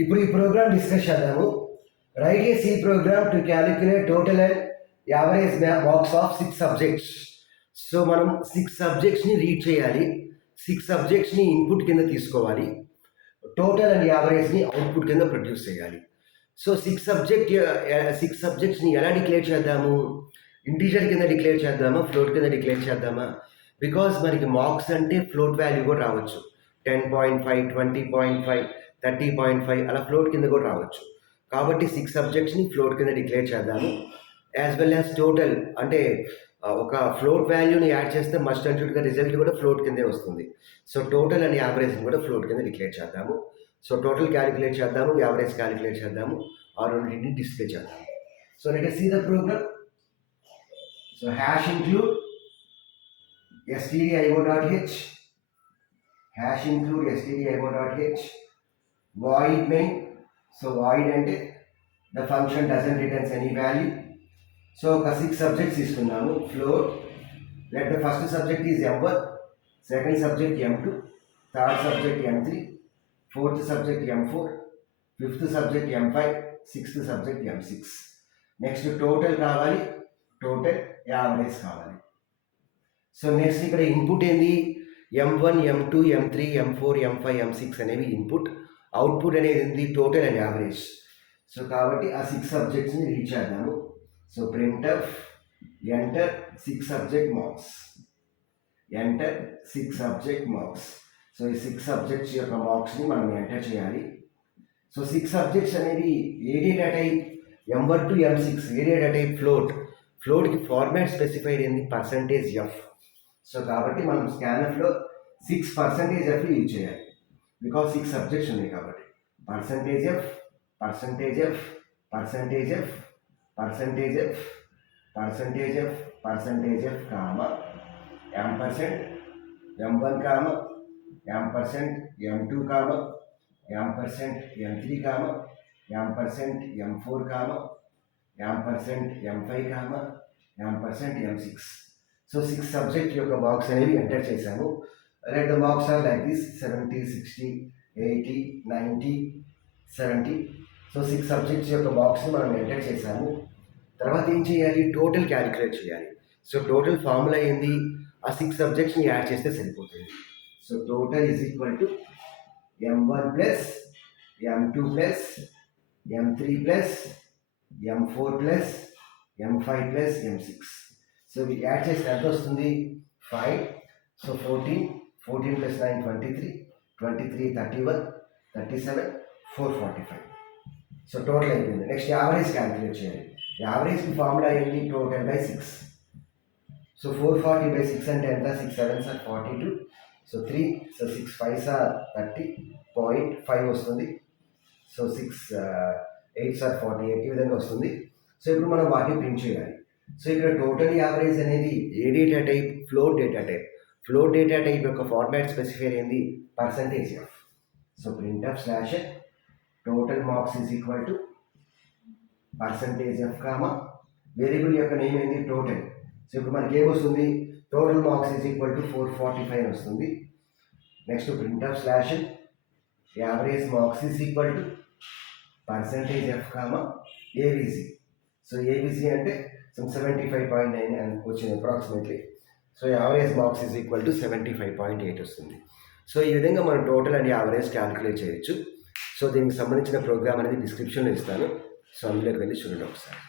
ఇప్పుడు ఈ program discuss చేద్దాము. Write a C program to calculate total and average marks of 6 subjects. So మనం 6 సబ్జెక్ట్స్ని read చేయాలి. 6 సబ్జెక్ట్స్ని input కింద తీసుకోవాలి. టోటల్ అండ్ యావరేజ్ని అవుట్పుట్ కింద ప్రొడ్యూస్ చేయాలి. సో 6 సబ్జెక్ట్స్ని ఎలా డిక్లేర్ చేద్దాము? ఇంటీజర్ కింద డిక్లేర్ చేద్దామా, ఫ్లోట్ కింద డిక్లేర్ చేద్దామా? బికాస్ మనకి మార్క్స్ అంటే ఫ్లోట్ వాల్యూ కూడా రావచ్చు. 10.5, 20.5, 30.5 అలా ఫ్లోట్ కింద కూడా రావచ్చు. కాబట్టి 6 సబ్జెక్ట్స్ని ఫ్లోట్ కింద డిక్లేర్ చేద్దాము. యాజ్ వెల్ యాజ్ టోటల్ అంటే ఒక ఫ్లోట్ వాల్యూని యాడ్ చేస్తే మస్ట్ అండ్ షుడ్గా రిజల్ట్ కూడా ఫ్లోట్ కిందే వస్తుంది. సో టోటల్ అండ్ యావరేజ్ని కూడా ఫ్లోట్ కింద డిక్లేర్ చేద్దాము. సో టోటల్ క్యాలిక్యులేట్ చేద్దాము, యావరేజ్ క్యాలిక్యులేట్ చేద్దాము, ఆ రెండింటిని డిస్ప్లే చేద్దాము. So let us see the program. So hash include stdio.h, hash include stdio.h, void main. So void ante the function doesn't returns any value. So ఒక 6 subjects తీసుకున్నాము. Float, let the first subject is m1, second subject m2, third subject m3, fourth subject m4, fifth subject m5, sixth subject m6. Next total కావాలి, total average కావాలి. So next ఇక్కడ input ఏంది? m1, m2, m3, m4, m5, m6 అనేవి input. Output అనేది ఏంది? Total and average. So కాబట్టి ఆ 6 సబ్జెక్ట్స్ని read చేద్దాము. So printf enter 6 subject marks, enter 6 subject marks. So ఈ 6 సబ్జెక్ట్స్ యొక్క మార్క్స్ని మనం ఎంటర్ చేయాలి. సో 6 సబ్జెక్ట్స్ అనేవి ఏ data type? m1 to m6 ఏ డేటా టైప్? ఫ్లోట్కి ఫార్మాట్ స్పెసిఫైడ్ ఏంది? %f. సో కాబట్టి మనం స్కానర్లో 6% యూజ్ చేయాలి. బికాస్ 6 సబ్జెక్ట్స్ ఉన్నాయి కాబట్టి %f, %f, %f, %f, %f, %f, comma ampersand m1 comma ampersand m2 comma ampersand m3 comma ampersand m4 comma ampersand m5 comma ampersand m6. So 6 subject యొక్క marks అనేవి enter చేశాము. Like the marks are like this 70, 60, 80, 90, 70. So 6 subjects యొక్క మార్క్స్ని మనం enter చేశాము. తర్వాత ఏం చేయాలి? Total calculate చేయాలి. సో టోటల్ ఫార్ములా ఏంది? ఆ 6 సబ్జెక్ట్స్ని యాడ్ చేస్తే సరిపోతుంది. So total is equal to m1 plus m2 plus m3 plus m4 plus m5 plus m6. So ఇది యాడ్ చేస్తే ఎంత వస్తుంది? 5. So 14 plus 9 23, 23 31, 37, 445. సో టోటల్ అయిపోయింది. నెక్స్ట్ యావరేజ్ క్యాలిక్యులేట్ చేయాలి. యావరేజ్కి ఫార్ములా ఏంటి? Total by 6. సో 440 బై 6 అంటే ఎంత? 6 7s are 42. So 3, so 6 5s are 30.5 వస్తుంది. సో 6 8s are 48 ఈ విధంగా వస్తుంది. సో ఇప్పుడు మనం వాటిని ప్రింట్ చేయాలి. సో ఇక్కడ టోటల్ యావరేజ్ అనేది ఏ data type? Float data type. Float data type యొక్క ఫార్మాట్ స్పెసిఫైర్ ఏంది? %f. So printf slash total marks is equal to %f comma variable యొక్క నేమ్ ఏంది? టోటల్. సో ఇప్పుడు మనకి ఏమొస్తుంది? Total marks is equal to 445 వస్తుంది. Next printf slash average marks is equal to %f comma ABC. So ABC అంటే 75.9 అని వచ్చింది approximately. So average marks is equal to 75.8 వస్తుంది. సో ఈ విధంగా మనం టోటల్ అండ్ యావరేజ్ క్యాలిక్యులేట్ చేయొచ్చు. సో దీనికి సంబంధించిన ప్రోగ్రామ్ అనేది డిస్క్రిప్షన్లో ఇస్తాను. సో అందులోకి వెళ్ళి చూడండి ఒకసారి.